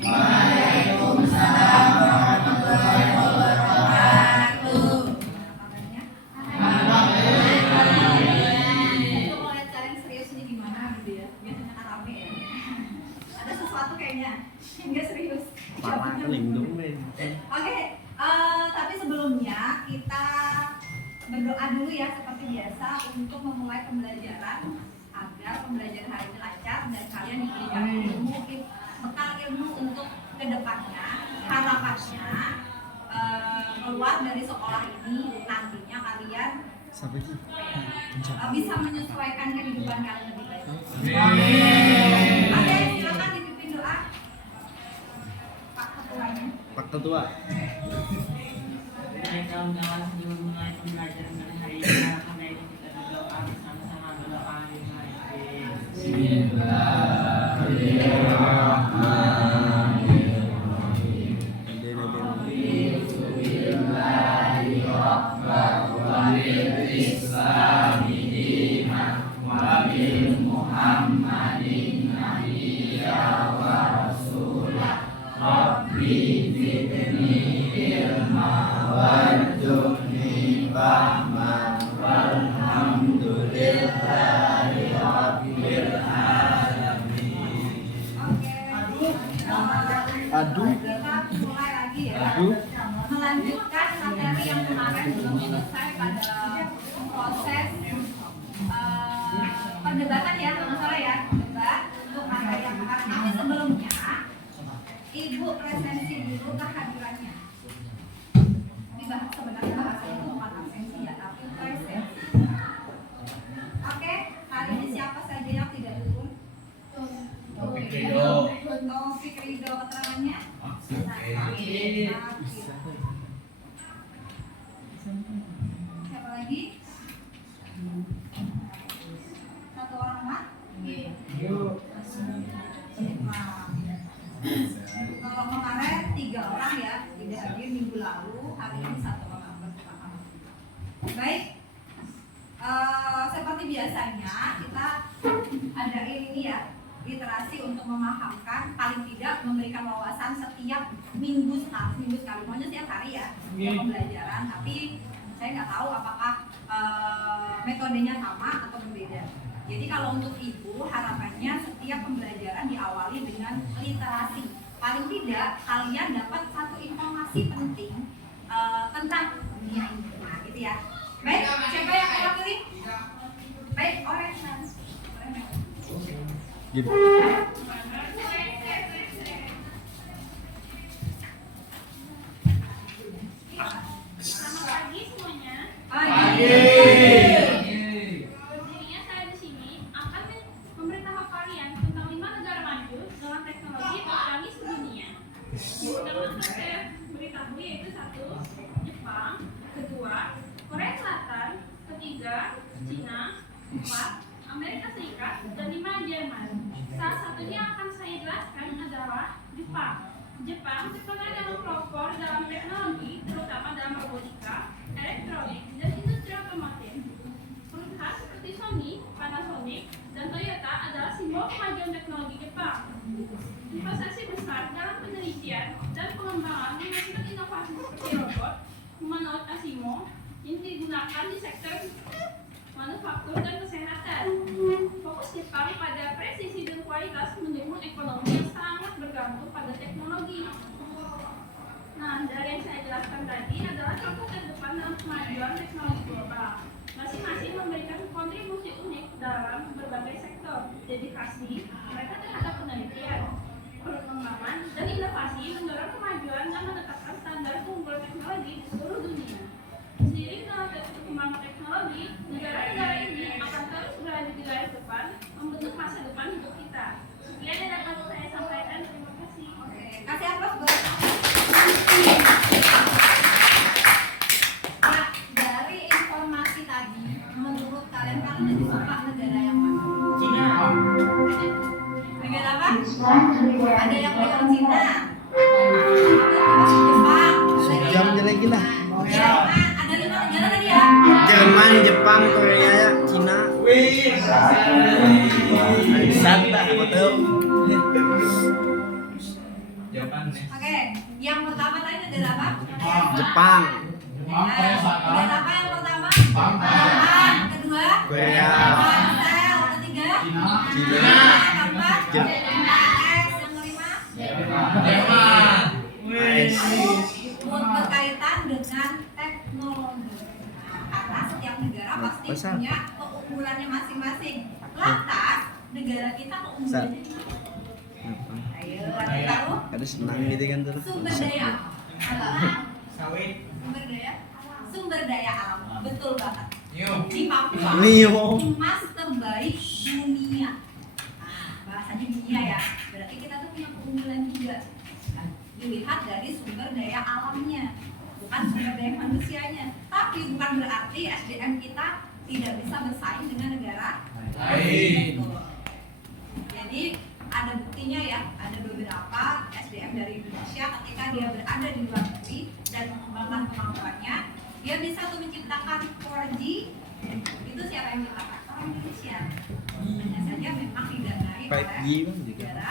Waalaikumsalam warahmatullahi wabarakatuh. Untuk melihat kalian serius ini gimana gitu ya? Biasanya kan rame ya. Ada sesuatu kayaknya nggak serius. Oke, tapi sebelumnya kita berdoa dulu ya seperti biasa untuk memulai pembelajaran agar pembelajaran hari ini lancar dan kalian diberikan ilmu, bekal ilmu untuk kedepannya. Harapannya keluar dari sekolah ini nantinya kalian bisa menyesuaikan kehidupan kalian lebih baik. Oke, silakan dipimpin doa Pak Ketuanya. Pak Ketua. Kawan-kawan sebelum mulai pembelajaran hari ini, karena itu kita berdoa bersama-sama berdoa Aduh. Kita mulai lagi ya. Melanjutkan materi yang kemarin belum selesai pada proses perdebatan ya, kalau nggak salah ya, debat untuk materi yang kemarin. Tapi sebelumnya, Ibu presensi dulu kehadirannya. Ini sebenarnya bahasa itu bukan absensi ya, tapi presensi. Oke, hari ini siapa saja yang tidak turun? Taufik Ridho keterangannya? Siapa lagi? Satu orang mat? Kalau kemarin 3 orang ya tidak hadir minggu lalu, hari ini 1 orang bertambah. Baik, seperti biasanya kita ada ini ya, literasi untuk memahamkan, paling tidak memberikan wawasan setiap minggu sekali, maunya setiap hari ya, pembelajaran. Tapi saya nggak tahu apakah metodenya sama atau berbeda. Jadi kalau untuk ibu harapannya setiap pembelajaran diawali dengan literasi. Paling tidak kalian dapat satu informasi penting tentang dunia ini, nah, gitu ya. Baik, siapa yang mau pilih? Baik, orange. Gitu. Selamat pagi semuanya. Pagi. Dirinya saya di sini akan memberitahu kalian tentang 5 negara maju dalam teknologi pelangi sedunia. Yang pertama saya beritahu yaitu 1. Jepang, 2. Korea Selatan, 3. Cina, 4. Amerika Serikat, dan 5. Jerman. Salah satunya yang akan saya jelaskan adalah Jepang. Jepang terkenal dengan pelopor dalam teknologi, terutama dalam robotika, elektronik, dan industri otomotif. Perusahaan seperti Sony, Panasonic, dan Toyota adalah simbol kemajuan teknologi Jepang. Investasi besar dalam penelitian dan pengembangan menghasilkan inovasi seperti robot, humanoid Asimo, yang digunakan di sektor manufaktur dan kesehatan. Fokus Jepang pada presisi dan kualitas mendukung ekonomi yang sangat bergantung pada teknologi. Nah, dari yang saya jelaskan tadi adalah contoh terdepan dalam kemajuan teknologi global. Masing-masing memberikan kontribusi unik dalam berbagai sektor. Dedikasi mereka terhadap penelitian, pengembangan, dan inovasi mendorong kemajuan dan menetapkan standar keunggulan teknologi di seluruh dunia. Seiring dengan perkembangan teknologi, negara-negara ini akan terus berada di garis depan membentuk masa depan hidup kita. Sekian yang dapat saya sampaikan. Terima kasih. Oke, kasih aplaus buat. Ya, dari informasi tadi, menurut kalian lebih suka negara yang mana? Cina. Negara apa? Ada yang bilang Cina. Jepang. Sejam aja lagi lah. Ada 5 negara tadi ya? Jerman, Jepang, Korea, Cina. Wisata, betul. Oke, yang pertama tadi negara apa? Jepang, Negara apa yang pertama? Jepang. Kedua? Korea, Israel. Ketiga? Cina, Keempat? Jep- AS. Yang kelima? Berkaitan dengan teknologi. Karena setiap negara pasti Masa? punya keunggulannya masing-masing. Lantas, negara kita keunggulannya di mana? Ayo, ada tahu? ada senang gitu kan tuh. Sumber daya alam. Sawit. Sumber daya alam. Betul banget. Di Papua. Nio. Emas terbaik dunia. Nah, bahasanya dunia ya. Berarti kita tuh punya keunggulan juga. Nah, dilihat dari sumber daya alamnya, bukan sumber daya manusianya. Tapi bukan berarti SDM kita tidak bisa bersaing dengan negara lain. Jadi ada buktinya ya, ada beberapa SDM dari Indonesia ketika dia berada di luar negeri dan mengembangkan kemampuannya, dia bisa tuh menciptakan 4G. Itu siapa yang menciptakan? Orang Indonesia. Hanya saja memang didanai 5G oleh bang juga. negara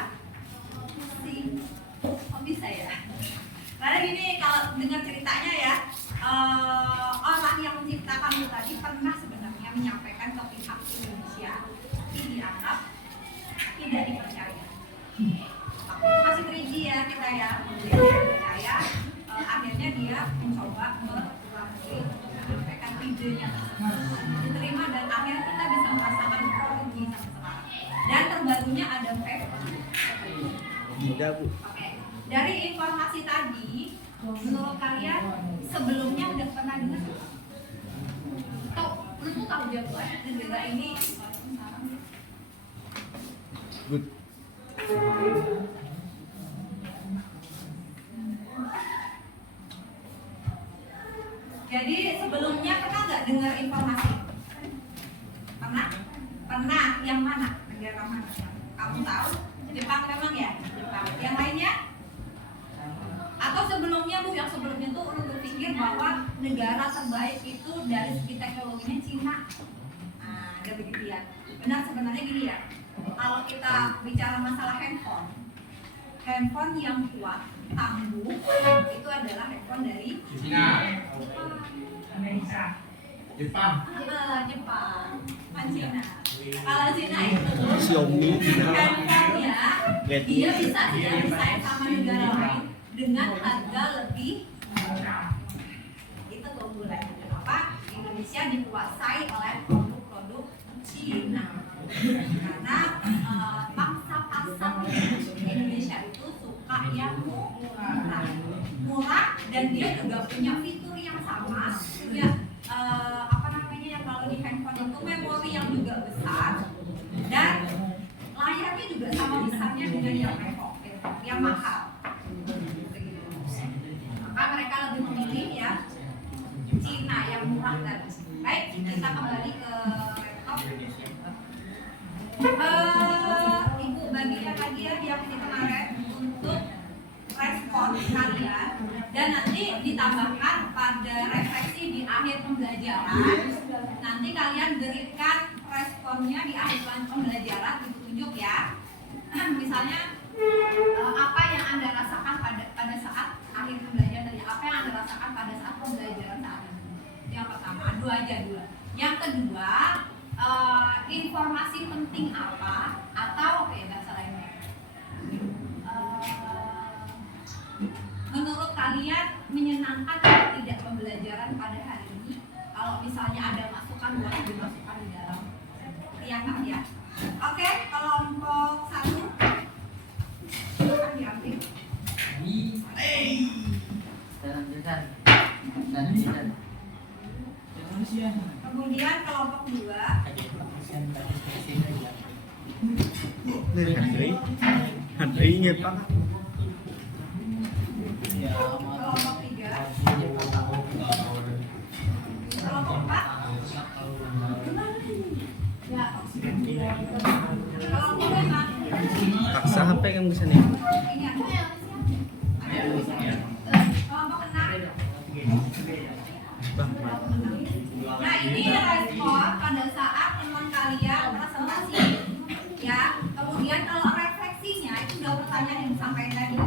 asing. Kok bisa ya? Karena gini, kalau dengar ceritanya ya, orang yang menciptakan itu tadi pernah sebenarnya menyampaikan ke pihak Indonesia, tapi dianggap tidak dipercaya. Waktu itu masih 3G ya kita ya, tidak dipercaya. Akhirnya dia mencoba melalui untuk menyampaikan idenya, diterima dan akhirnya kita bisa merasakan 4G sampai sekarang. Dan terbarunya ada 5G. Tidak bu. Oke, dari informasi tadi, menurut kalian sebelumnya udah pernah dengar? Lu tuh tahu jawaban negara ini? Good. Jadi sebelumnya pernah nggak dengar informasi? Pernah? Pernah. Yang mana? Negara mana? Kamu tahu? Jepang memang ya? Jepang. Yang lainnya? Atau sebelumnya bu, yang sebelumnya tuh lu berpikir bahwa negara terbaik itu dari segi teknologinya Cina. Nah, ada begitu ya. Benar, sebenarnya gini ya. Kalau kita bicara masalah handphone yang kuat, tangguh, itu adalah handphone dari Cina. Amerika. Jepang. Jepang, bukan Cina. Kalau Cina itu Xiaomi. handphonenya Redmi. dia bisa tidak bersaing sama negara lain dengan harga lebih murah. Itu keunggulannya. Kenapa Indonesia dikuasai oleh produk-produk Cina? Karena pangsa pasar Indonesia itu suka yang murah dan dia juga punya fitur yang sama, punya apa namanya yang kalau di handphone itu memori yang juga besar dan layarnya juga sama besarnya dengan yang Apple, yang mahal. Maka mereka lebih memilih ya Cina yang murah dan baik. Kita kembali ke laptop. Ibu bagikan lagi ya yang ini kemarin untuk respon kalian dan nanti ditambahkan pada refleksi di akhir pembelajaran. Nanti kalian berikan responnya di akhir pembelajaran, ditunjuk ya. Misalnya apa yang Anda rasakan pada saat akhir pembelajaran tadi, apa yang Anda rasakan pada saat pembelajaran saat ini. Yang pertama, dua. Yang kedua, informasi penting apa atau bahasa lainnya, menurut kalian menyenangkan atau tidak pembelajaran pada hari ini? Kalau misalnya ada masukan, boleh dimasukkan di dalam riakan ya. Oke, kelompok 1 silakan diambil. Kemudian kelompok 2 Hadri Jepang. kelompok 3 kelompok 4 ya, kelompok 5 Paksa HP kan bisa nih. ini ada kelompok 6. Nah ini respon pada saat teman kalian presentasi ya. Kemudian kalau refleksinya itu udah pertanyaan yang disampaikan tadi.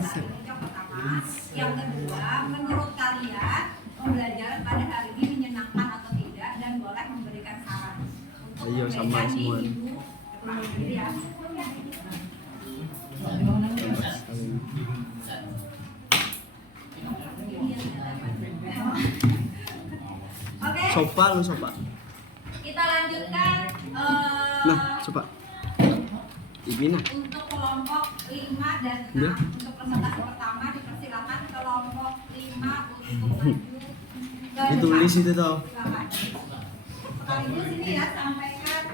bahasa Indonesia pertama. Yang kedua, menurut kalian pembelajaran pada hari ini menyenangkan atau tidak, dan boleh memberikan saran untuk Ayo, sama perbaikan di semua. minggu depan. Jadi ya. Oke, Sopa lu sopa. kita lanjutkan Nah, sopa. Ini nah. untuk kelompok 5 dan 6. Udah. Untuk presentasi pertama dipersilakan kelompok 5 untuk maju ke Ditulis depan. itu tuh. Silakan. Sekaligus ini ya sampaikan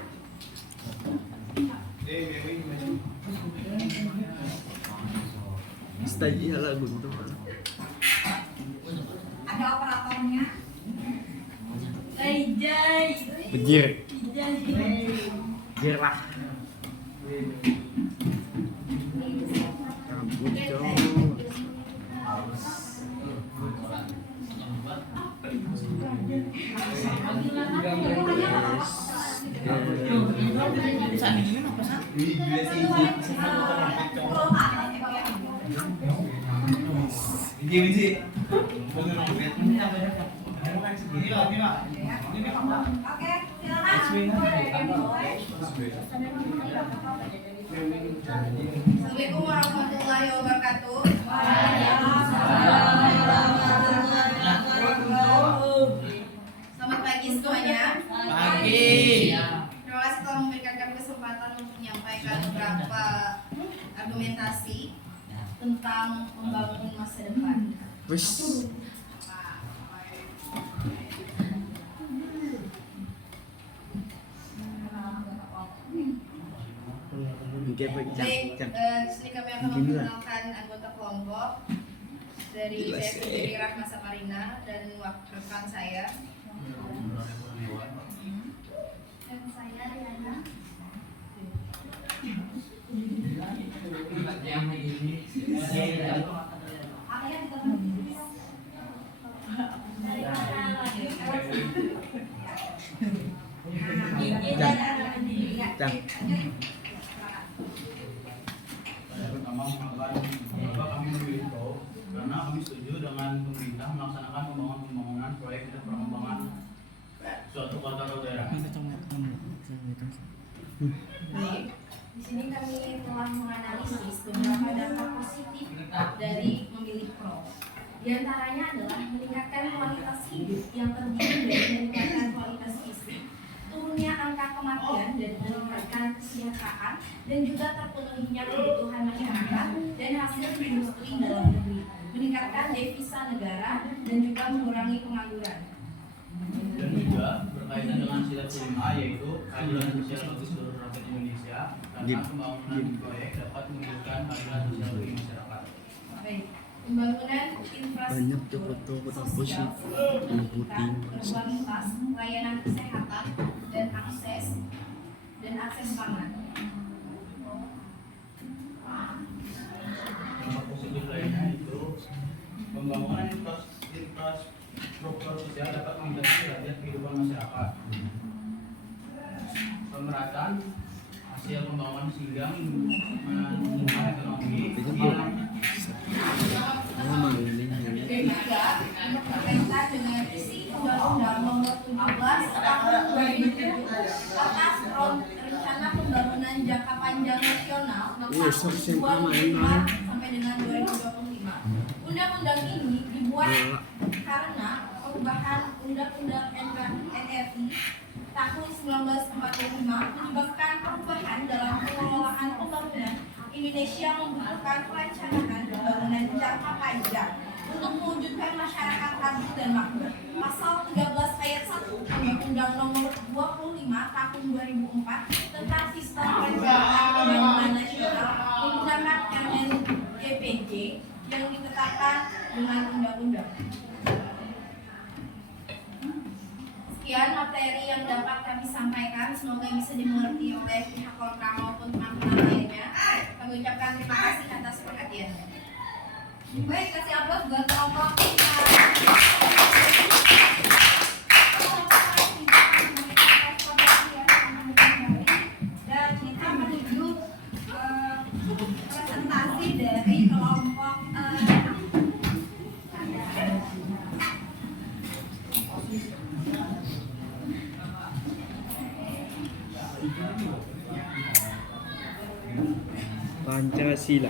Stajia lagu itu. ada operatornya. Jai. Bejir. Jerah. Rambut cowok. Oke, silakan. Assalamualaikum warahmatullahi wabarakatuh. Selamat pagi semuanya. Terima kasih telah memberikan kami kesempatan untuk menyampaikan beberapa argumentasi tentang membangun masa depan. Wis. Baik, di sini kami akan memperkenalkan anggota kelompok. Dari saya sendiri Rahma Samarina dan rekan saya. Dan saya Riana. Akhirnya kita Cang. Pertama mengatakan bahwa kami memilih Pro karena kami setuju dengan pemerintah melaksanakan pembangunan proyek dan pengembangan suatu kota atau daerah. Baik, di sini kami telah menganalisis beberapa dampak positif dari memilih Pro. Di antaranya adalah meningkatkan kualitas hidup yang terdiri dari meningkatkan kualitas fisik, turunnya angka kematian dan meningkatkan kesejahteraan, dan juga terpenuhinya kebutuhan masyarakat dan hasil industri dalam negeri, meningkatkan devisa negara dan juga mengurangi pengangguran. Dan juga berkaitan dengan sila kelima yaitu keadilan sosial bagi seluruh rakyat Indonesia karena pembangunan proyek dapat mewujudkan keadilan sosial bagi masyarakat. Baik, pembangunan Banyak tuh infrastruktur foto-foto apa sih? sosial, Penting. berkualitas, layanan kesehatan dan akses pangan. Dampak positif lainnya itu pembangunan infrastruktur sosial dapat meningkatkan derajat kehidupan masyarakat. Pemerataan hasil pembangunan sehingga menumbuhkan ekonomi. Ketiga, berkaitan dengan isi Undang-Undang Nomor 17 Tahun 2007 atas Rencana Pembangunan Jangka Panjang Nasional Iya, sok sih, 2005 sampai dengan 2025. Undang-undang ini dibuat karena perubahan Undang-Undang NRI tahun 1945 menyebabkan perubahan dalam pengelolaan pembangunan. Indonesia membutuhkan perencanaan pembangunan jangka panjang untuk mewujudkan masyarakat adil dan makmur. Pasal 13 ayat 1 Undang-Undang Nomor 25 Tahun 2004 tentang Sistem Perencanaan Pembangunan Nasional menggunakan RMJPJ yang ditetapkan dengan undang-undang. Sekian materi yang dapat kami sampaikan, semoga bisa dimengerti oleh pihak kontra maupun teman-teman lainnya. Kami ucapkan terima kasih atas perhatiannya. Baik, kasih aplaus buat kelompok 5. Dan kita menuju ke presentasi dari kelompok Pancasila.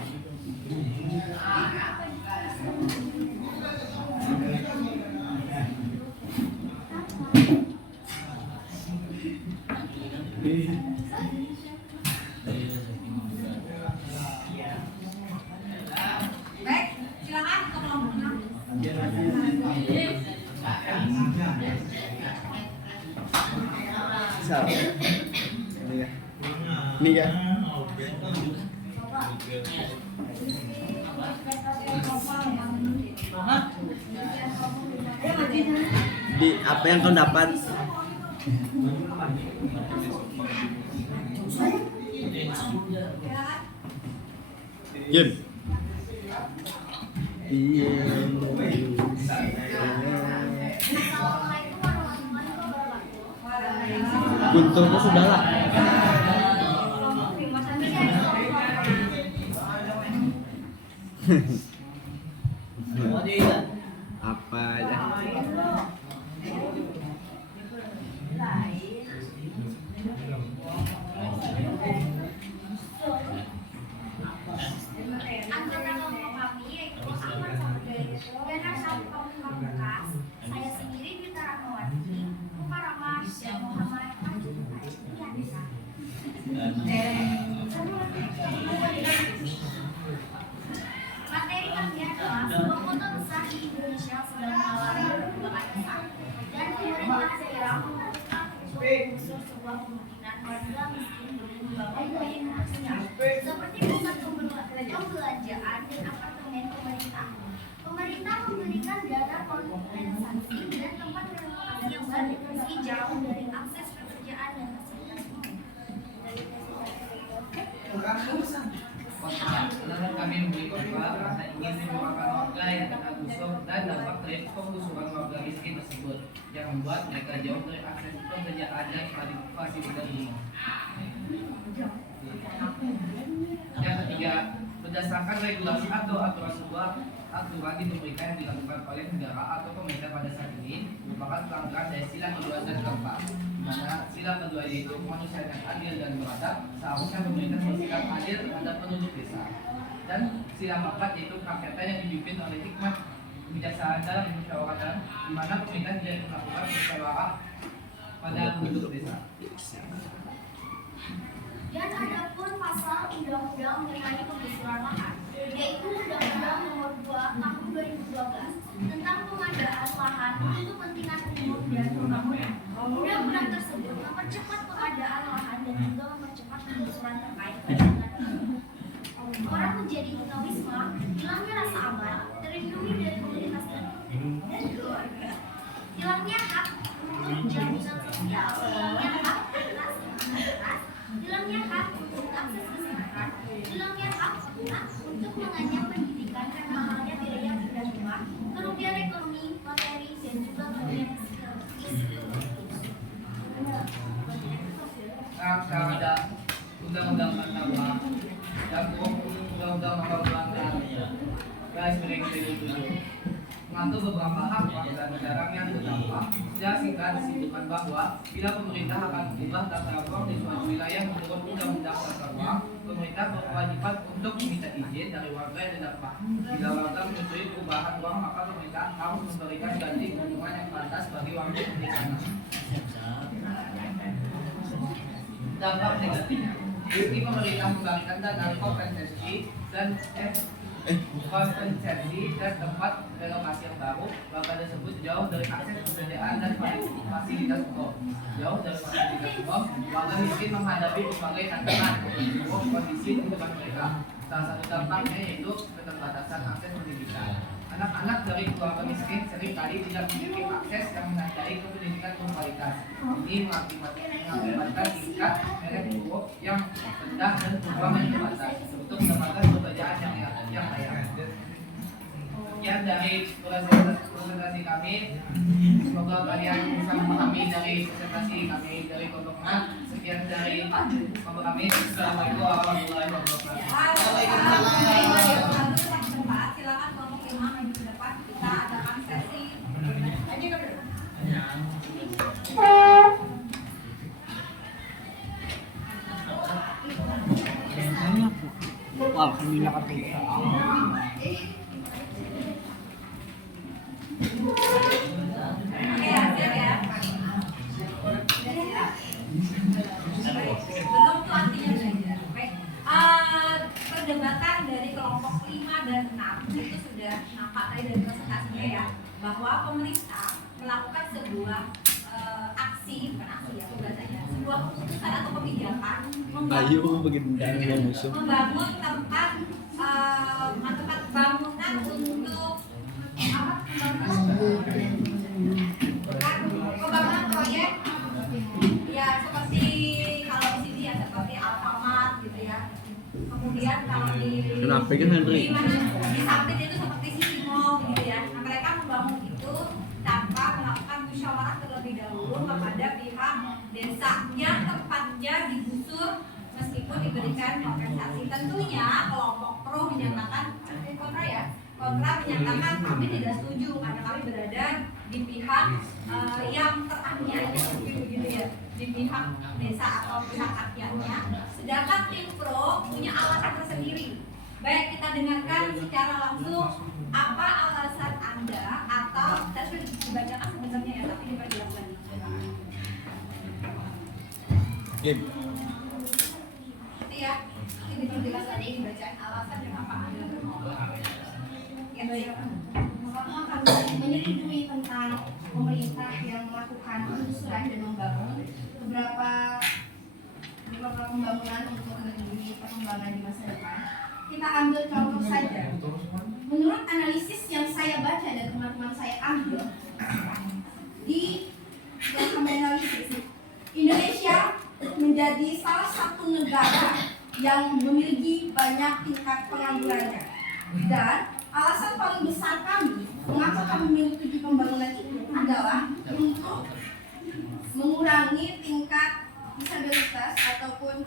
Baik, silakan untuk kelompok 6. Salah. Ini ya. Ini ya. Di apa yang kau dapat? Game. Iya. Assalamualaikum warahmatullahi wabarakatuh. Gunturnya sudah lah. Apa aja? Anggota kelompok kami yaitu Ahmad Samudaya dan Hasan Pamungkas. Saya sendiri Dita Rahmawati, Mukarramah dan Muhammad Fajri Yansa. Materi kami adalah sebuah kota besar di Indonesia yang sedang mengalami perkembangan besar dan pemerintah daerah memutuskan untuk mengusur sebuah kemungkinan warga miskin dengan membangun proyek komersial seperti pusat pembelanjaan dan apartemen pemerintah. Pemerintah memberikan dana kompensasi dan tempat relokasi yang baru meski jauh dari akses pekerjaan dan fasilitas umum. Dalam kami memberi korban karena ingin merupakan warga yang kena gusur dan dampak dari penggusuran warga miskin tersebut yang membuat mereka jauh dari akses pekerjaan dan fasilitas umum. Yang ketiga, berdasarkan regulasi atau aturan sebuah aturan di pemerintah yang dilakukan oleh negara atau pemerintah pada saat ini merupakan pelanggaran dari sila kedua dan keempat, di mana sila kedua yaitu kemanusiaan yang adil dan beradab. Seharusnya pemerintah bersikap adil terhadap penduduk desa. Dan sila keempat yaitu KPP yang dipimpin oleh hikmat kebijaksanaan dalam musyawarah, di mana pemerintah tidak melakukan musyawarah pada penduduk desa. Dan ada pun pasal undang-undang mengenai penggusuran lahan, yaitu Undang-Undang Nomor 2 Tahun 2012 tentang pengadaan lahan untuk kepentingan umum dan pembangunan. Undang-undang tersebut mempercepat pengadaan lahan dan juga mempercepat penggusuran terkait dengan orang menjadi tunawisma, hilangnya rasa aman, terlindungi dari komunitas dan keluarga, hilangnya hak untuk jaminan sosial, hilangnya hak atas imunitas, hilangnya hak untuk akses kesehatan, hilangnya hak untuk mengenyam pendidikan dan mahalnya biaya pindah rumah, kerugian ekonomi, materi, dan juga kerugian Sekarang ada undang-undang pertama dan undang-undang nomor 12/2007 mengatur beberapa hak warga negara yang terdampak. Secara singkat disebutkan bahwa bila pemerintah akan mengubah tata ruang di suatu wilayah menurut undang-undang tata ruang, pemerintah berkewajiban untuk meminta izin dari warga yang terdampak. Bila warga menyetujui perubahan ruang, maka pemerintah harus memberikan ganti keuntungan yang pantas bagi warga di sana. Dampak negatifnya, meski pemerintah memberikan dana kompensasi dan tempat relokasi yang baru, warga tersebut jauh dari akses pekerjaan dan fasilitas umum. Jauh dari fasilitas umum, warga miskin menghadapi berbagai tantangan untuk kondisi kehidupan mereka. Salah satu dampaknya yaitu keterbatasan akses pendidikan. Anak-anak dari keluarga miskin seringkali tidak memiliki akses yang menandai ke pendidikan berkualitas. Ini mengakibatkan tingkat merek buruk yang rendah dan peluang yang terbatas untuk mendapatkan pekerjaan yang layak. Sekian dari presentasi kami. Semoga kalian bisa memahami dari presentasi kami dari kelompok 6. Sekian dari kelompok kami. Assalamualaikum warahmatullahi wabarakatuh. Silakan kelompok 5 maju ke depan. Kita adakan sesi. Wah, Alhamdulillah kita. Oke ya, siap ya. Belum tuh artinya belajar. Baik. Perdebatan dari kelompok 5 dan 6 itu sudah nampak tadi dari presentasinya ya, bahwa pemerintah melakukan sebuah aksi, bukan aksi ya, bahasanya sebuah keputusan atau kebijakan Ayo begini dan musuh. membangun tempat tempat bangunan untuk apa? Pembangunan proyek ya seperti kalau di sini ya seperti Alfamart gitu ya. Kemudian kalau di Kenapa kan Henry? di samping itu seperti City Mall gitu ya. Nah, mereka membangun itu tanpa melakukan musyawarah terlebih dahulu kepada pihak desa yang tempatnya digusur meskipun diberikan kompensasi. Tentunya kelompok pro menyatakan kontra ya. Kontra menyatakan kami tidak setuju karena kami berada di pihak yang teraniaya begitu ya, di pihak desa atau pihak rakyatnya. Sedangkan tim pro punya alasan tersendiri. Baik, kita dengarkan secara langsung apa alasan Anda atau saya sudah dibacakan sebenarnya ya, tapi diperjelas lagi. Game. Ya, ini diperjelas lagi dibacakan alasan kenapa Anda menolak. Ya, baik. Kami menyetujui tentang pemerintah yang melakukan penelusuran dan membangun beberapa pembangunan untuk memenuhi perkembangan di masa depan. Kita ambil contoh saja. Menurut analisis yang saya baca dan teman-teman saya ambil di dalam analisis, Indonesia menjadi salah satu negara yang memiliki banyak tingkat penganggurannya. Dan alasan paling besar kami mengapa kami menyetujui pembangunan itu adalah untuk mengurangi tingkat disabilitas ataupun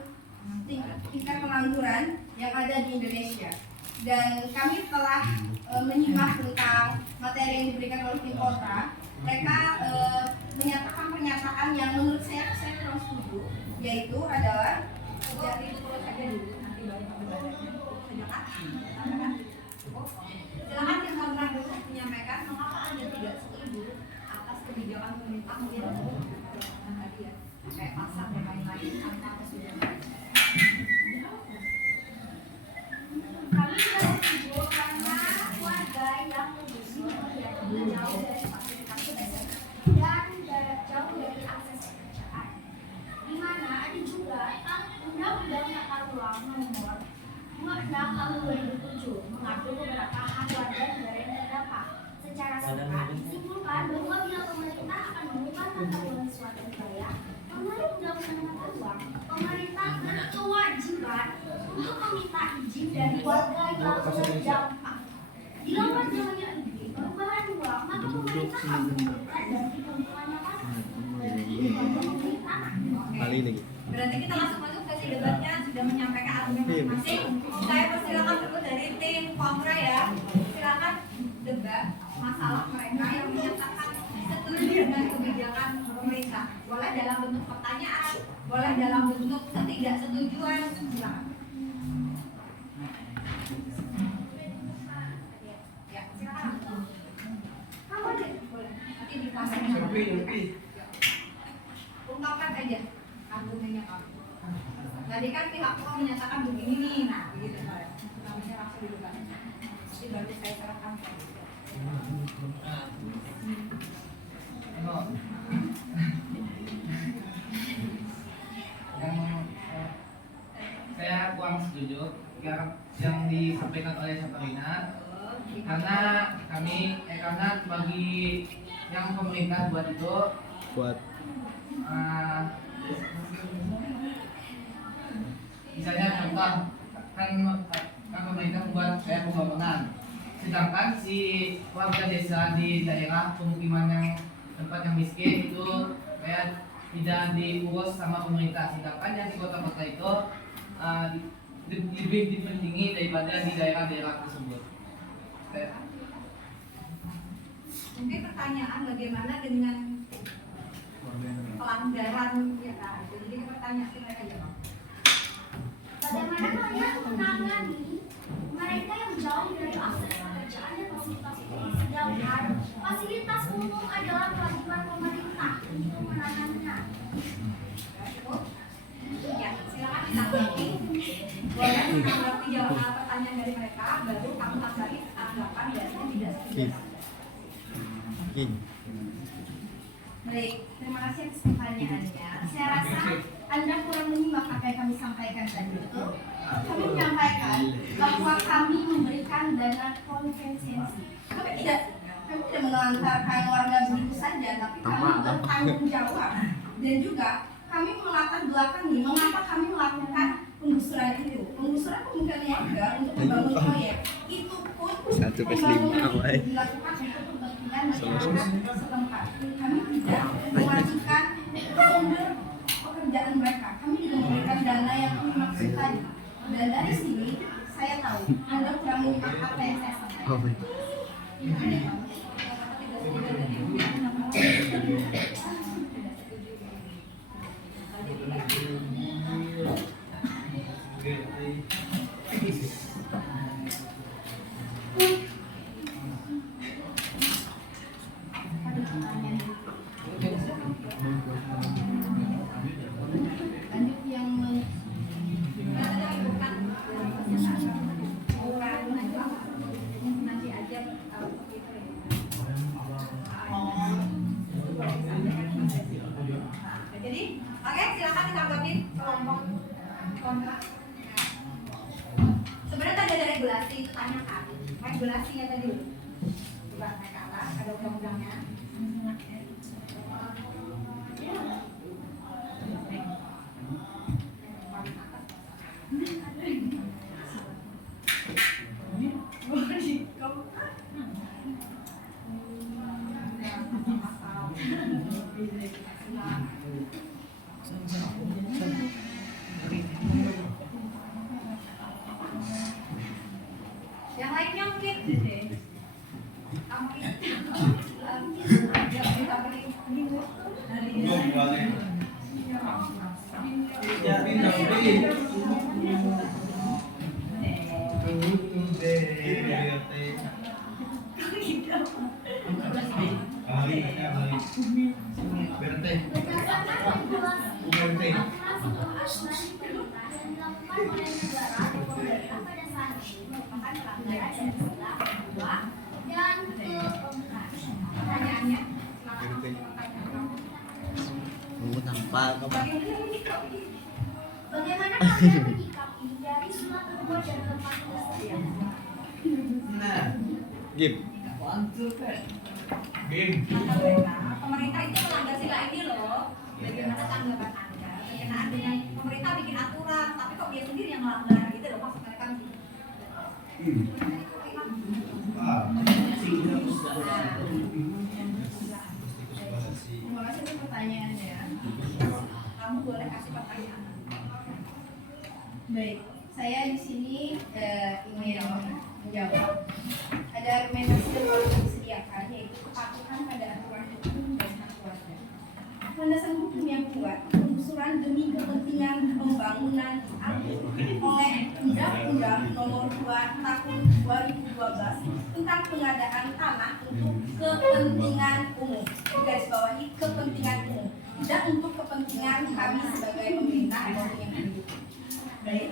tingkat pengangguran yang ada di Indonesia. Dan kami telah menyimak tentang materi yang diberikan oleh tim kontra. Mereka menyatakan pernyataan yang menurut saya kurang setuju, yaitu adalah Jadi itu terus saja dulu, nanti baru silakan. Silakan yang kontra dulu menyampaikan mengapa Anda tidak setuju atas kebijakan pemerintah mungkin tadi ya, kayak pasar dan lain-lain tanpa persetujuan. kami tidak setuju karena warga yang menggusur jauh dari fasilitas kesehatan dan jauh dari akses pekerjaan. Di mana ada juga Undang-Undang Tata Ruang Nomor 26 Tahun 2007 mengatur beberapa hak warga negara yang terdampak. Secara singkat disimpulkan bahwa bila pemerintah akan mengubah tata ruang di suatu wilayah menurut Undang-Undang Tata Ruang, pemerintah berkewajiban untuk meminta izin dari warga yang terdampak. Bila warganya izin perubahan ruang, maka pemerintah harus memberikan dan keuntungannya Kali lagi. Berarti kita langsung masuk sesi debatnya, sudah menyampaikan argumen masing-masing. Saya persilakan dulu dari tim kontra ya. Silakan debat masalah mereka yang menyatakan setuju dengan kebijakan pemerintah. Boleh dalam bentuk pertanyaan, boleh dalam bentuk ketidaksetujuan. Silakan. Ya, silakan. Kamu deh, boleh. Nanti dipasang. Ungkapkan aja argumennya kamu. Tadi kan pihak pro menyatakan begini nih, nah begitu Pak. Kami langsung dulu Pak. Jadi baru saya serahkan. Saya kurang setuju yang disampaikan oleh Sabrina karena karena bagi yang pemerintah buat itu Buat misalnya contoh kan pemerintah membuat kayak pembangunan, sedangkan si warga desa di daerah pemukiman yang tempat yang miskin itu kayak tidak diurus sama pemerintah, sedangkan yang di kota-kota itu lebih dipentingi daripada di daerah-daerah tersebut. Mungkin pertanyaan bagaimana dengan pelanggaran ya kan? Jadi pertanyaan mereka aja Bang. Bagaimana kalian menangani menanggapi jawaban pertanyaan dari mereka, baru kamu tambahi tanggapan dari yang tidak setuju. King. Baik, terima kasih atas pertanyaannya. Saya rasa Anda kurang menyimak apa yang kami sampaikan tadi. Kami menyampaikan bahwa kami memberikan dana konvensensi. Kami tidak menelantarkan warga begitu saja, tapi kami bertanggung jawab. Dan juga kami melatar belakangi mengapa kami melakukan penggusuran itu. Penggusuran bukan warga untuk membangun proyek. Itu pun pembangunan dilakukan untuk kepentingan masyarakat setempat. Kami tidak mewajibkan sumber pekerjaan mereka. Kami juga memberikan dana yang kami maksud tadi. Dan dari sini saya tahu Anda kurang menyimak apa yang saya sampaikan. Lanjut yang nanti aja seperti itu ya. Jadi, oke, silakan ditanggapi kelompok kontra. Sebenarnya tadi ada regulasi itu tanyakan regulasinya tadi. Coba naik ke atas, ada undang-undangnya. Yang lainnya mungkin pertanyaannya bagaimana kalian menyikapi dari surat keluar dan tempat saya? Gim. pemerintah itu melanggar sila ini loh. Bagaimana tanggapan Anda berkenaan dengan pemerintah bikin aturan, tapi kok dia sendiri yang melanggar gitu loh maksud mereka sih. Terima kasih untuk pertanyaannya. Kamu boleh kasih pertanyaan. Baik, saya di sini ingin menjawab. Ada argumentasi yang harus disediakan, yaitu kepatuhan pada aturan hukum dan hak warga. Landasan hukum yang kuat, penggusuran demi kepentingan pembangunan diambil oleh Undang-Undang Nomor 2 Tahun 2012 tentang pengadaan tanah untuk kepentingan umum. Garis bawahi kepentingan umum, tidak untuk kepentingan kami sebagai pemerintah atau yang hidup. Baik.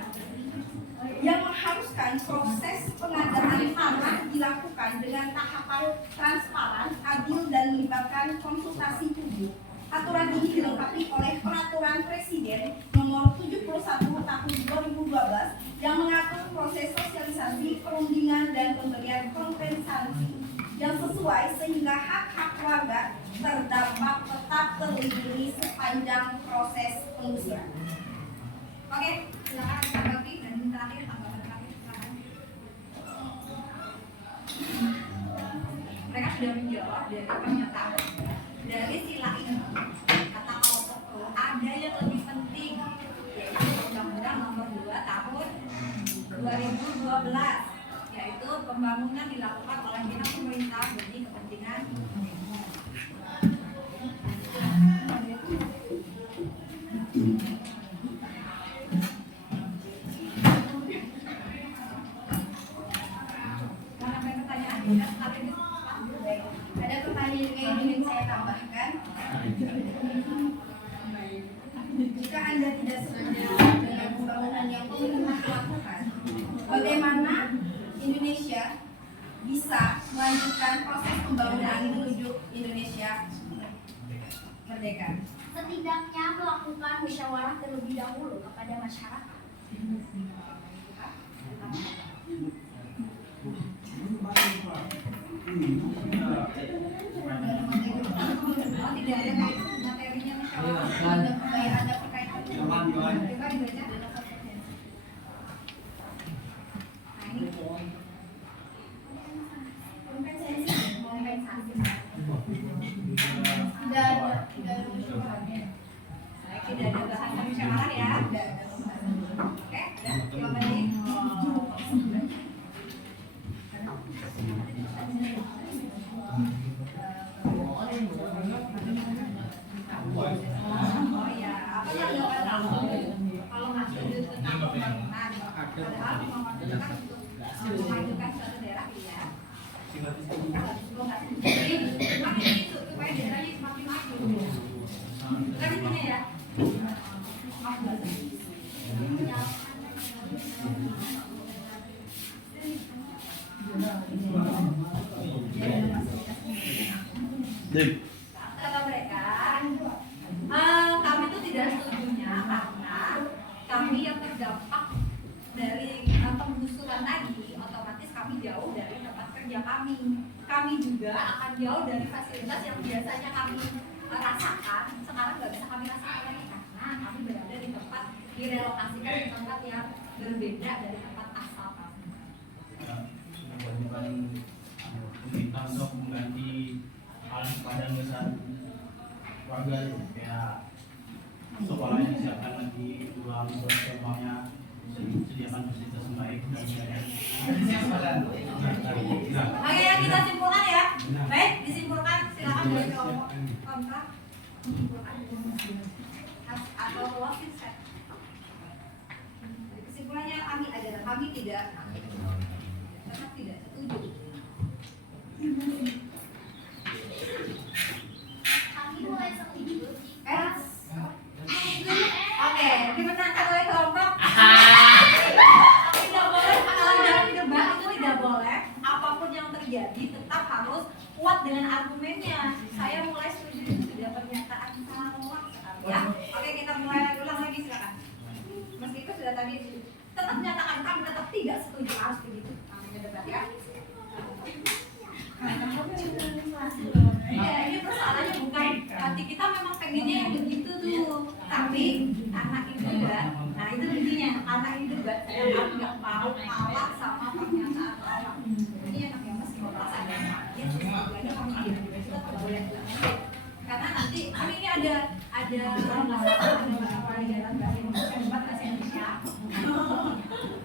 Yang mengharuskan proses pengadaan tanah dilakukan dengan tahapan transparan, adil, dan melibatkan konsultasi publik. Aturan ini dilengkapi oleh Peraturan Presiden Nomor 71 Tahun 2012 yang mengatur proses sosialisasi, perundingan, dan pemberian kompensasi yang sesuai sehingga hak-hak warga terdampak tetap terlindungi sepanjang proses penggusuran. Oke, silakan ditanggapi dan terakhir tanggapan terakhir silakan. Mereka sudah menjawab dari pernyataan dari sila ini. Kata kelompok pro ada yang lebih penting, yaitu Undang-Undang Nomor 2 Tahun 2012, yaitu pembangunan dilakukan oleh pihak pemerintah demi kepentingan Ada pertanyaan juga yang ingin saya tambahkan. Jika Anda tidak setuju dengan pembangunan yang pemerintah lakukan, bagaimana Indonesia bisa melanjutkan proses pembangunan menuju Indonesia merdeka. Setidaknya melakukan musyawarah terlebih dahulu kepada masyarakat. Oh, tidak ada materinya musyawarah. Ada berkaitan. Coba dibaca. Nah, ini Kompensasi. Tidak ada musyawarahnya. baik, tidak ada bahasa musyawarah ya. Oke, coba balik. Oh iya, apa yang dilakukan kalau nggak setuju tentang pembangunan, padahal memang untuk memajukan suatu daerah ya. Belum nggak setuju. Jadi, makin itu supaya daerahnya semakin maju. Bukan intinya ya. Kata mereka, kami itu tidak setujunya karena kami yang terdampak dari penggusuran tadi, otomatis kami jauh dari tempat kerja kami. Kami juga akan jauh dari fasilitas yang biasanya kami rasakan, sekarang nggak bisa kami rasakan lagi karena kami berada di tempat direlokasikan di tempat yang berbeda dari tempat asal kami. Bukan pemerintah untuk mengganti alih pada besar warga kayak sekolahnya disiapkan lagi ulang semuanya sediakan fasilitas yang baik dan Oke, kita simpulkan ya. Baik, disimpulkan silakan dari kelompok kontra. Simpulkan atau closing set. Jadi kesimpulannya kami adalah kami tidak tetap tidak setuju. Kami mulai setuju jika Oke, dimenangkan oleh kelompok. Tidak boleh kalau dalam debat itu tidak boleh. Apapun yang terjadi tetap harus kuat dengan argumennya. Saya mulai setuju itu sudah pernyataan salah sekali ya. Oke, kita mulai ulang lagi silakan. Meskipun sudah tadi tetap menyatakan kami tetap tidak setuju harus begitu. Namanya debat ya. Iya, ini persoalannya bukan hati kita memang pengennya yang begitu tuh, tapi anak ini debat, nah itu intinya anak ini debat, saya nggak mau kalah sama pernyataan orang. Ini anak yang masih merasa ada dia sebenarnya kami tidak juga tidak boleh karena nanti kami ini ada kalau nggak salah ada pelajaran bahasa Indonesia debat bahasa Indonesia.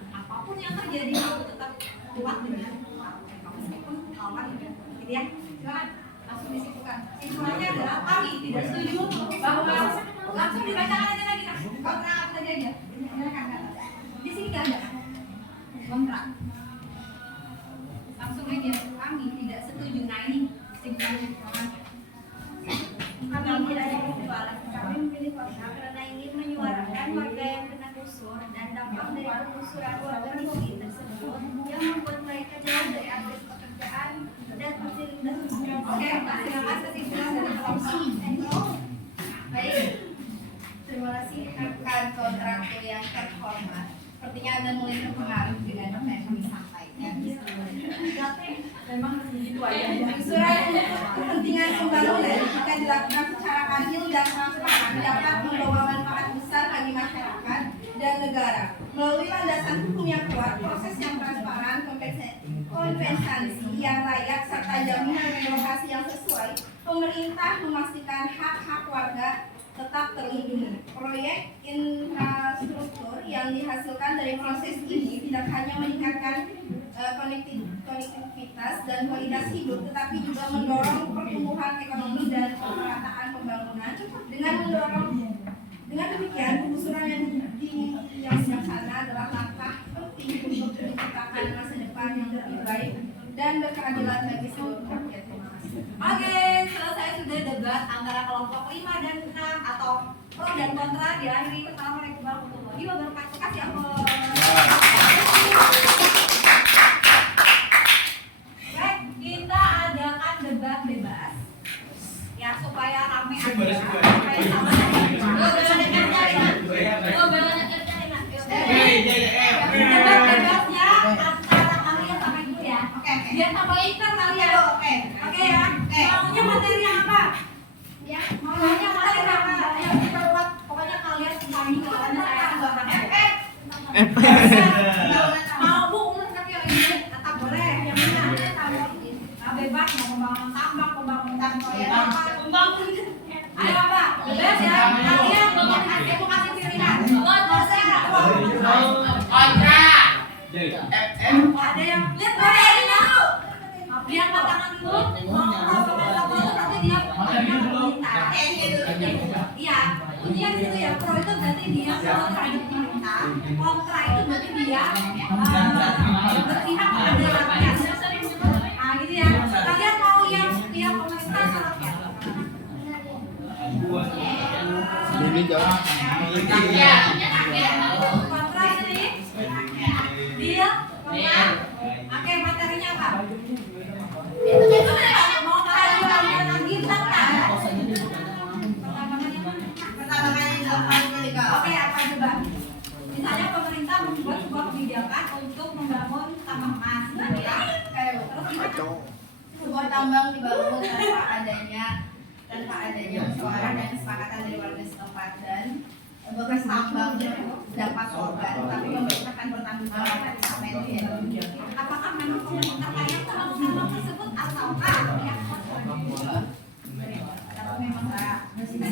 Apapun yang terjadi kamu tetap kuat dengan meskipun kawan gitu ya. Silakan langsung disimpulkan. Simpulannya adalah kami tidak setuju bahwa langsung dibacakan aja lagi kan. Kontra apa tadi aja. Silakan kata. Di sini nggak ada kontra. Langsung aja kami tidak setuju. Nah ini simpulan. kami tidak ada kekebalan. Kami memilih kontra karena ingin menyuarakan warga yang kena gusur dan dampak dari penggusuran warga miskin tersebut yang membuat mereka jauh dari akses pekerjaan dan fasilitas sosial. Oke, silakan kesimpulan dari kelompok. Baik, terima kasih rekan kontraktor yang terhormat. Sepertinya Anda mulai terpengaruh dengan apa yang kami sampaikan. Memang begitu aja. Penggusuran untuk kepentingan pembangunan jika dilakukan secara adil dan transparan dapat membawa manfaat besar bagi masyarakat dan negara. Melalui landasan hukum yang kuat, proses yang transparan, kompensasi yang layak, serta jaminan relokasi yang sesuai, pemerintah memastikan hak-hak warga tetap terlindungi. Proyek infrastruktur yang dihasilkan dari proses ini tidak hanya meningkatkan konektivitas dan kualitas hidup, tetapi juga mendorong pertumbuhan ekonomi dan pemerataan pembangunan. Dengan demikian, penggusuran yang bijaksana adalah langkah penting untuk menciptakan masa depan yang lebih baik dan berkeadilan bagi seluruh rakyat. Terima kasih. Oke, selesai sudah debat antara kelompok 5 dan 6 atau pro dan kontra diakhiri. Assalamualaikum warahmatullahi wabarakatuh. Kasih ampun. pokoknya saya doakan. Mau Bu ulun tapi yang ini tetap boleh. Yang mana? Bebas mau membangun tambang, pembangunan proyek apa? Ayo Pak, bebas ya. Kalian aku kasih pilihan. Kontra. Ada yang lihat boleh ini dulu. Dia angkat tangan dulu. Mau nanti dia iya, ujian itu ya. Pro itu berarti dia pro terhadap pemerintah. Kontra itu berarti dia berpihak pada rakyat. Nah, gitu ya. Kalian mau yang pihak pemerintah atau rakyat? Ini jawab. Kontra ini? Dia? Kontra? Oke, materinya apa? Itu mau kalian lagi tentang Oke, apa coba? Misalnya pemerintah membuat sebuah kebijakan untuk membangun tambang emas, ya. Terus gimana? Sebuah tambang dibangun tanpa adanya musyawarah dan kesepakatan dari warga setempat, dan bekas tambang dapat korban, tapi pemerintah akan bertanggung jawab sampai itu ya. Apakah memang pemerintah kaya tambang tersebut ataukah pihak korporat? Memang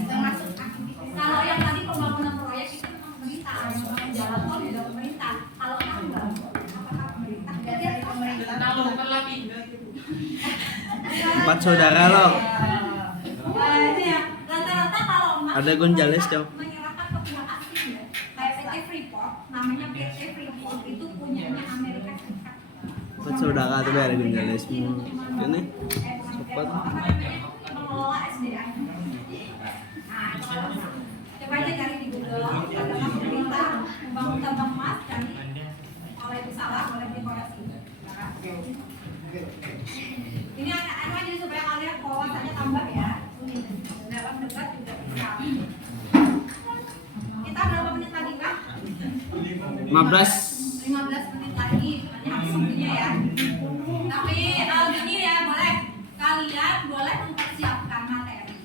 termasuk aktivitas. Kalau yang tadi pembangunan proyek itu memang pemerintah, yang membangun jalan tol juga pemerintah. Kalau tambang, apakah pemerintah? Dari pemerintah. Empat saudara loh. Ini ya, rata-rata kalau emas Ada itu Gonzales, mereka Cok. menyerahkan ke pihak asing ya. Kayak PT Freeport, namanya PT Freeport itu punyanya Amerika Serikat. Empat saudara tuh ada Gonzales semua. Ini cepat. Mengelola SDA. Nah, coba aja cari di Google, katakan pemerintah membangun tambang emas dan kalau itu salah boleh dikoreksi. Ini anak-anak aja supaya kalian wawasannya tambah ya. Dalam debat juga bisa. Kita berapa menit lagi Pak? 15 menit lagi. Hanya habis waktunya ya. Tapi gini ya, kalian boleh mempersiapkan materi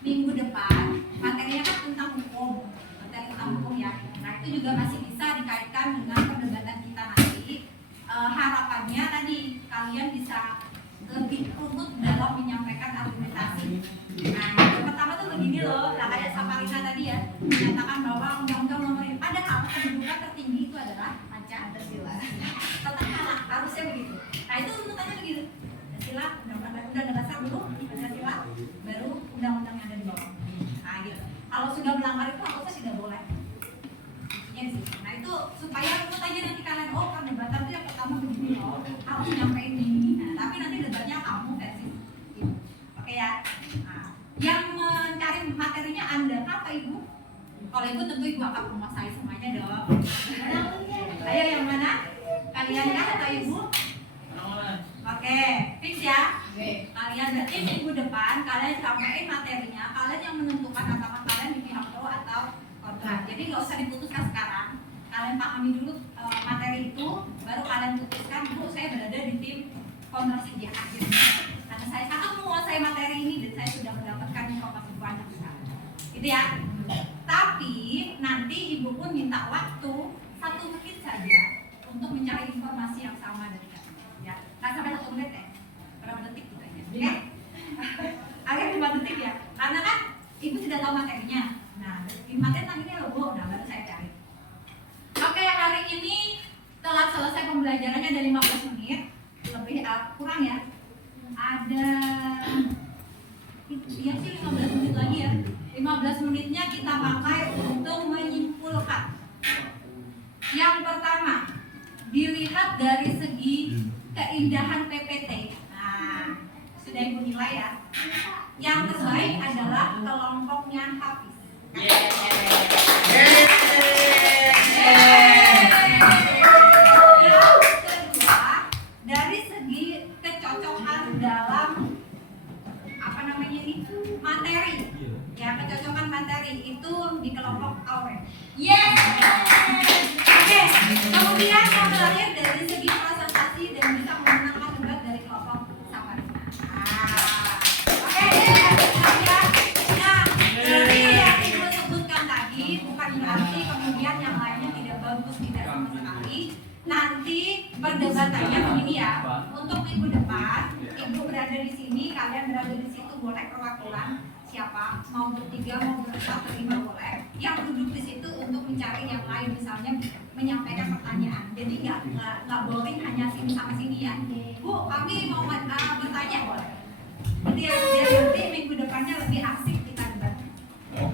minggu depan. Materinya kan tentang hukum, materi tentang hukum ya. Nah itu juga masih bisa dikaitkan dengan perdebatan kita nanti. Harapannya tadi kalian bisa lebih runtut dalam menyampaikan argumentasi. Nah, yang pertama tuh begini loh, nah kayak Saparina tadi ya, menyatakan bahwa undang-undang nomor ini padahal kedudukan tertinggi itu adalah Pancasila. Tetap salah, harusnya begitu. Nah itu runtutannya begitu. Pancasila, undang-undang dasar dulu, Pancasila, baru undang-undang yang ada di bawah. Nah gitu. Kalau sudah melanggar itu harusnya tidak boleh. Ya sih. Nah itu supaya runtut aja nanti kalian, oh perdebatan itu yang pertama begini loh, harus nyampein ini. Nah tapi nanti debatnya kamu versi gitu. Oke ya. Nah, yang mencari materinya Anda apa Ibu? Kalau Ibu tentu Ibu akan menguasai semuanya dong. Ayo yang mana? Kalian kah atau Ibu? Oke, fix ya. Kalian berarti minggu depan kalian sampaikan materinya, kalian yang menentukan apakah kalian di pihak pro atau kontra. Jadi nggak usah diputuskan sekarang. Kalian pahami dulu materi itu, baru kalian putuskan. Bu, saya berada di tim kontra di akhir. Karena saya sangat menguasai materi ini dan saya sudah mendapatkan informasi banyak sekali. Gitu ya. Tapi nanti Ibu pun minta waktu 1 menit saja untuk mencari informasi yang sama dari kalian. Ya, nggak sampai 1 menit ya. Berapa detik gitu aja. Oke? Akhir 5 detik ya. Karena kan Ibu sudah tahu materinya. Nah, materi tadi loh Bu, nah baru saya cari. Oke, hari ini telah selesai pembelajarannya ada 15 menit. Lebih kurang ya. Ada iya sih 15 menit lagi ya. 15 menitnya kita pakai untuk menyimpulkan. Yang pertama, dilihat dari segi keindahan PPT. Nah, sudah Ibu nilai ya. Yang terbaik adalah kelompoknya Hafiz. Yang kedua, dari segi kecocokan dalam apa namanya ini materi, ya kecocokan materi itu di kelompok Aure. Yes. Oke. Kemudian yang terakhir dari segi presentasi dan bisa memenangkan debat dari kelompok Saparina. Oke. Nah, dari yang Ibu sebutkan tadi bukan berarti bagian yang lainnya tidak bagus, tidak sama sekali. Nanti perdebatannya begini ya. Untuk minggu depan, ibu berada di sini, kalian berada di situ, boleh perwakilan siapa, mau bertiga, mau berempat, berlima boleh. Yang duduk di situ untuk mencari yang lain, misalnya menyampaikan pertanyaan. Jadi nggak boring hanya sini sama sini ya. Bu, kami mau bertanya boleh. Jadi ya, biar nanti minggu depannya lebih asik kita debat.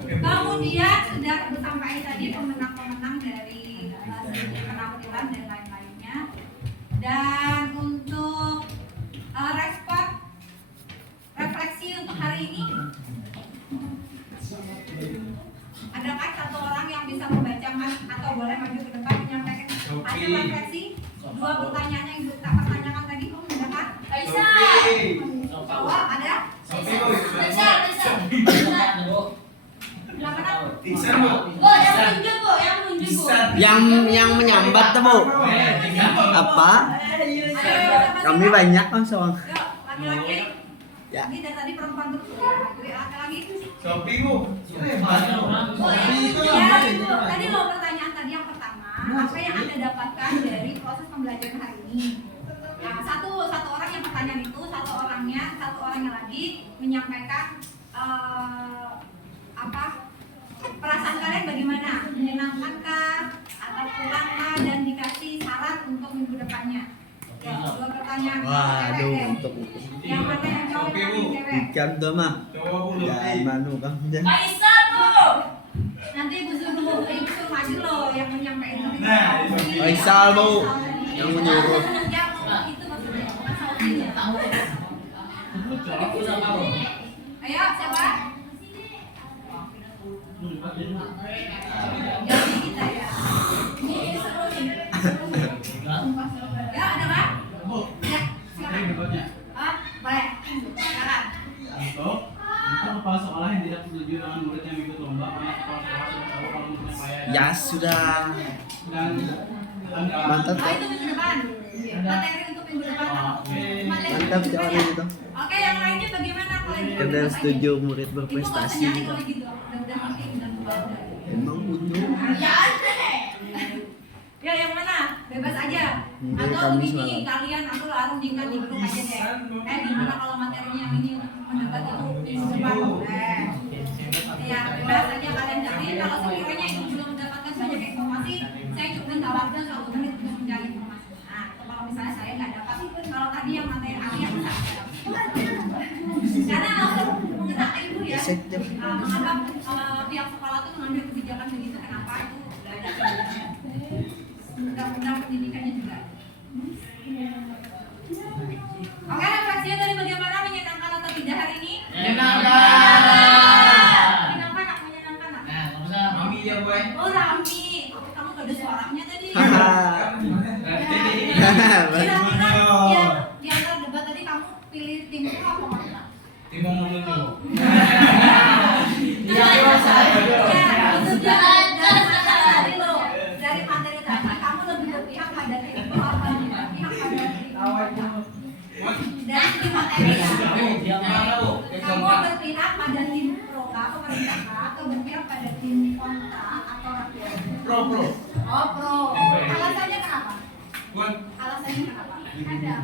Kemudian sudah sampai tadi pemenang-pemenang dari penampilan dan lain-lainnya. Dan untuk respon refleksi untuk hari ini, adakah satu orang yang bisa membacakan atau boleh maju ke depan menyampaikan hasil refleksi dua pertanyaan yang kita pertanyakan tadi? Adakah? Bahwa ada? Yang menyambat tuh Bu. Apa? Kami banyak kan soal. Laki-laki. Ya. Ini dari tadi perempuan terus ya. Laki-laki. Shopee Bu. Tadi lo pertanyaan tadi yang pertama, apa yang Anda dapatkan dari proses pembelajaran hari ini? Nah, satu orang yang pertanyaan itu, satu orangnya lagi menyampaikan apa perasaan kalian bagaimana, menyenangkankah atau kurangkah, dan dikasih saran untuk minggu depannya. Ya, dua pertanyaan. Waduh, Cewek. untuk Yang mana yang cowok, yang mana yang cewek? ikan tuh mah. Jangan manu kan. Nanti ibu suruh maju loh yang menyampaikan. Faisal Bu yang menyuruh. Yang ngomong itu maksudnya bukan Saufi ya. Ayo siapa? Jadi kita ya. Ini seru nih. Ya ada kan? Ya silakan. Boleh. Silakan. Untuk kepala sekolah yang tidak setuju dengan murid yang ikut lomba, banyak kepala sekolah sudah tahu kalau mempunyai payah. Ya sudah. Dan Mantap. Oh itu minggu depan. Materi untuk minggu depan. Mantap sekali itu. Oke, yang lainnya bagaimana kalian? Kalian setuju murid Ibu nggak usah berprestasi? nyari kalau gitu. Udah ngerti dan belajar. Emang butuh. Ya aneh. Ya yang mana? Bebas aja. Mungkin Atau kami ini salah. kalian aku larung tinggal di grup aja deh. Gimana kalau materinya yang ini mendebat itu minggu depan? Ya bebas aja kalian cari. Kalau sekiranya itu belum mendapatkan banyak informasi, saya cukup tawarkan 1 menit untuk mencari informasi. Nah, kalau misalnya saya nggak dapat, kalau tadi yang materi ahli yang bisa saya dapat. Karena langsung mengenai ibu ya. Mengapa pihak sekolah tuh mengambil kebijakan begitu? Kenapa itu? Undang-undang pendidikannya juga. Oke, refleksinya dari bagaimana, menyenangkan atau tidak hari ini? Menyenangkan. Nah, Mami ya boy. Oh Rami, kamu gak ada suaranya tadi. Kira-kira di antara debat tadi kamu pilih tim apa mana? Tim mau menunjuk. Dari materi tadi kamu lebih berpihak pada tim apa? Berpihak pada tim apa? Dari segi materi ya. Kamu berpihak pada tim pro atau pemerintah atau berpihak pada tim kontra atau rakyat? Pro. Oh pro. Alasannya kenapa? Alasannya kenapa? Ada